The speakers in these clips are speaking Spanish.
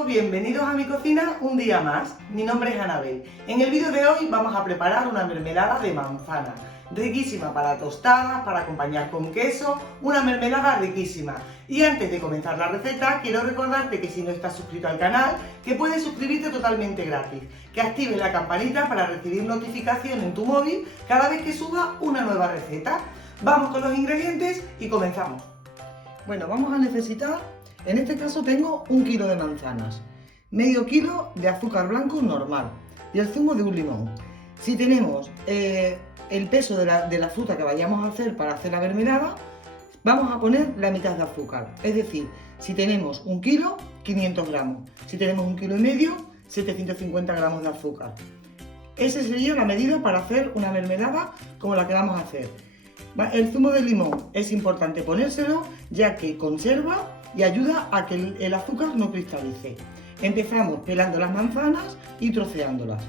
todos, bienvenidos a mi cocina un día más. Mi nombre es Anabel. En el vídeo de hoy vamos a preparar una mermelada de manzana. Riquísima para tostadas, para acompañar con queso, una mermelada riquísima. Y antes de comenzar la receta, quiero recordarte que si no estás suscrito al canal, que puedes suscribirte totalmente gratis. Que actives la campanita para recibir notificación en tu móvil cada vez que suba una nueva receta. Vamos con los ingredientes y comenzamos. Bueno, vamos a necesitar, en este caso tengo 1 kilo de manzanas, medio kilo de azúcar blanco normal y el zumo de un limón. Si tenemos el peso de la fruta que vayamos a hacer para hacer la mermelada, vamos a poner la mitad de azúcar. Es decir, si tenemos 1 kilo, 500 gramos. Si tenemos 1,5 kilos, 750 gramos de azúcar. Esa sería la medida para hacer una mermelada como la que vamos a hacer. El zumo de limón es importante ponérselo, ya que conserva y ayuda a que el azúcar no cristalice. Empezamos pelando las manzanas y troceándolas.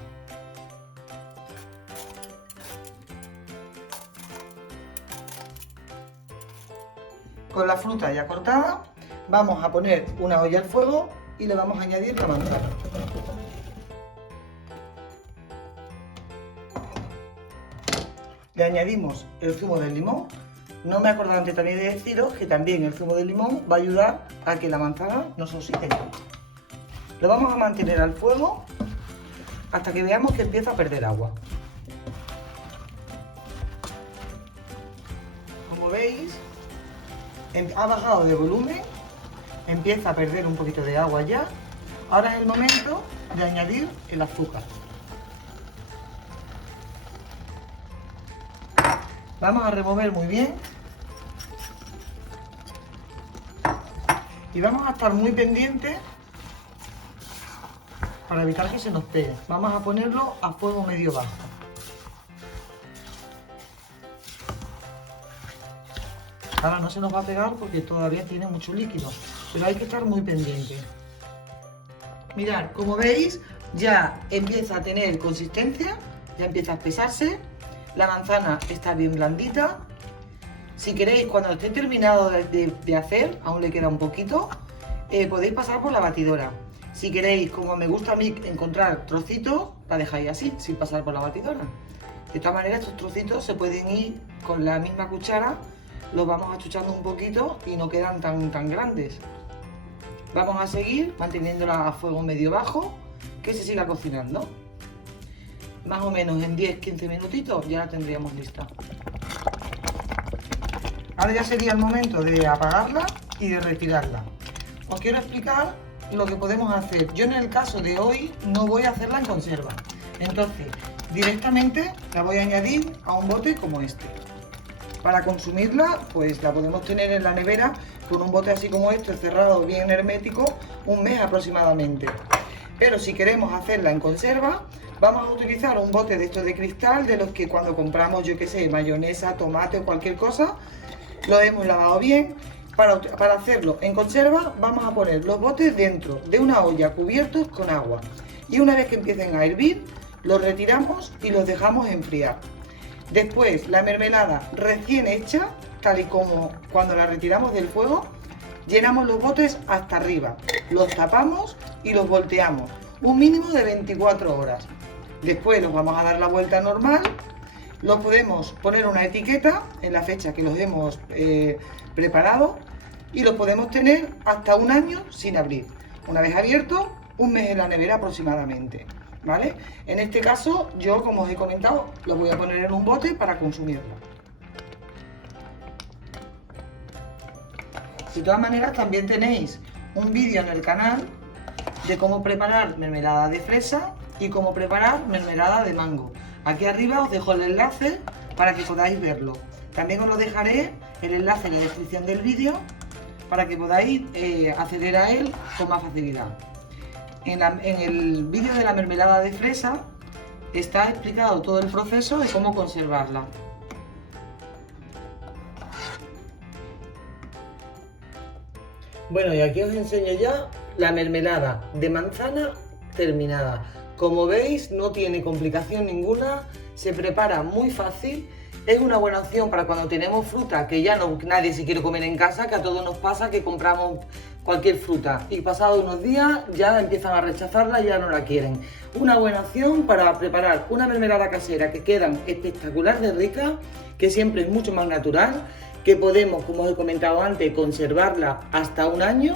Con la fruta ya cortada, vamos a poner una olla al fuego y le vamos a añadir la manzana. Le añadimos el zumo del limón. No me acordaba antes también de deciros que también el zumo de limón va a ayudar a que la manzana no se oxide. Lo vamos a mantener al fuego hasta que veamos que empieza a perder agua. Como veis, ha bajado de volumen, empieza a perder un poquito de agua ya. Ahora es el momento de añadir el azúcar. Vamos a remover muy bien y vamos a estar muy pendientes para evitar que se nos pegue. Vamos a ponerlo a fuego medio bajo. Ahora no se nos va a pegar porque todavía tiene mucho líquido, pero hay que estar muy pendiente. Mirad, como veis, ya empieza a tener consistencia, ya empieza a espesarse. La manzana está bien blandita. Si queréis, cuando esté terminado de hacer, aún le queda un poquito, podéis pasar por la batidora. Si queréis, como me gusta a mí encontrar trocitos, la dejáis así, sin pasar por la batidora. De esta manera estos trocitos se pueden ir con la misma cuchara, los vamos achuchando un poquito y no quedan tan grandes. Vamos a seguir manteniéndola a fuego medio bajo, que se siga cocinando. Más o menos en 10-15 minutitos ya la tendríamos lista. Ahora ya sería el momento de apagarla y de retirarla. Os quiero explicar lo que podemos hacer. Yo en el caso de hoy no voy a hacerla en conserva. Entonces, directamente la voy a añadir a un bote como este. Para consumirla, pues la podemos tener en la nevera con un bote así como este, cerrado, bien hermético, 1 mes aproximadamente. Pero si queremos hacerla en conserva, vamos a utilizar un bote de estos de cristal, de los que cuando compramos, yo que sé, mayonesa, tomate o cualquier cosa, lo hemos lavado bien. Para hacerlo en conserva, vamos a poner los botes dentro de una olla cubiertos con agua. Y una vez que empiecen a hervir, los retiramos y los dejamos enfriar. Después, la mermelada recién hecha, tal y como cuando la retiramos del fuego, llenamos los botes hasta arriba, los tapamos y los volteamos, un mínimo de 24 horas. Después los vamos a dar la vuelta normal, los podemos poner una etiqueta en la fecha que los hemos preparado y los podemos tener hasta 1 año sin abrir. Una vez abierto, 1 mes en la nevera aproximadamente, ¿vale? En este caso, yo, como os he comentado, los voy a poner en un bote para consumirlo. De todas maneras, también tenéis un vídeo en el canal de cómo preparar mermelada de fresa y cómo preparar mermelada de mango. Aquí arriba os dejo el enlace para que podáis verlo. También os lo dejaré el enlace en la descripción del vídeo para que podáis acceder a él con más facilidad. En el vídeo de la mermelada de fresa está explicado todo el proceso de cómo conservarla. Bueno, y aquí os enseño ya la mermelada de manzana terminada. Como veis, no tiene complicación ninguna, se prepara muy fácil. Es una buena opción para cuando tenemos fruta que ya no nadie se quiere comer en casa, que a todos nos pasa que compramos cualquier fruta y pasado unos días ya empiezan a rechazarla y ya no la quieren. Una buena opción para preparar una mermelada casera que quedan espectacular de rica, que siempre es mucho más natural, que podemos, como os he comentado antes, conservarla hasta un año,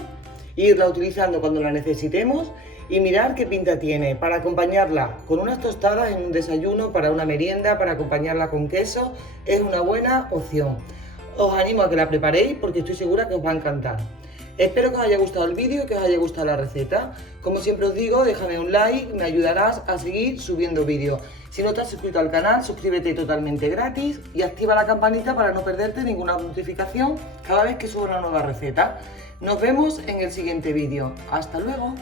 irla utilizando cuando la necesitemos y mirar qué pinta tiene para acompañarla con unas tostadas en un desayuno, para una merienda, para acompañarla con queso, es una buena opción. Os animo a que la preparéis porque estoy segura que os va a encantar. Espero que os haya gustado el vídeo y que os haya gustado la receta. Como siempre os digo, déjame un like, me ayudarás a seguir subiendo vídeos. Si no te has suscrito al canal, suscríbete totalmente gratis y activa la campanita para no perderte ninguna notificación cada vez que suba una nueva receta. Nos vemos en el siguiente vídeo. ¡Hasta luego!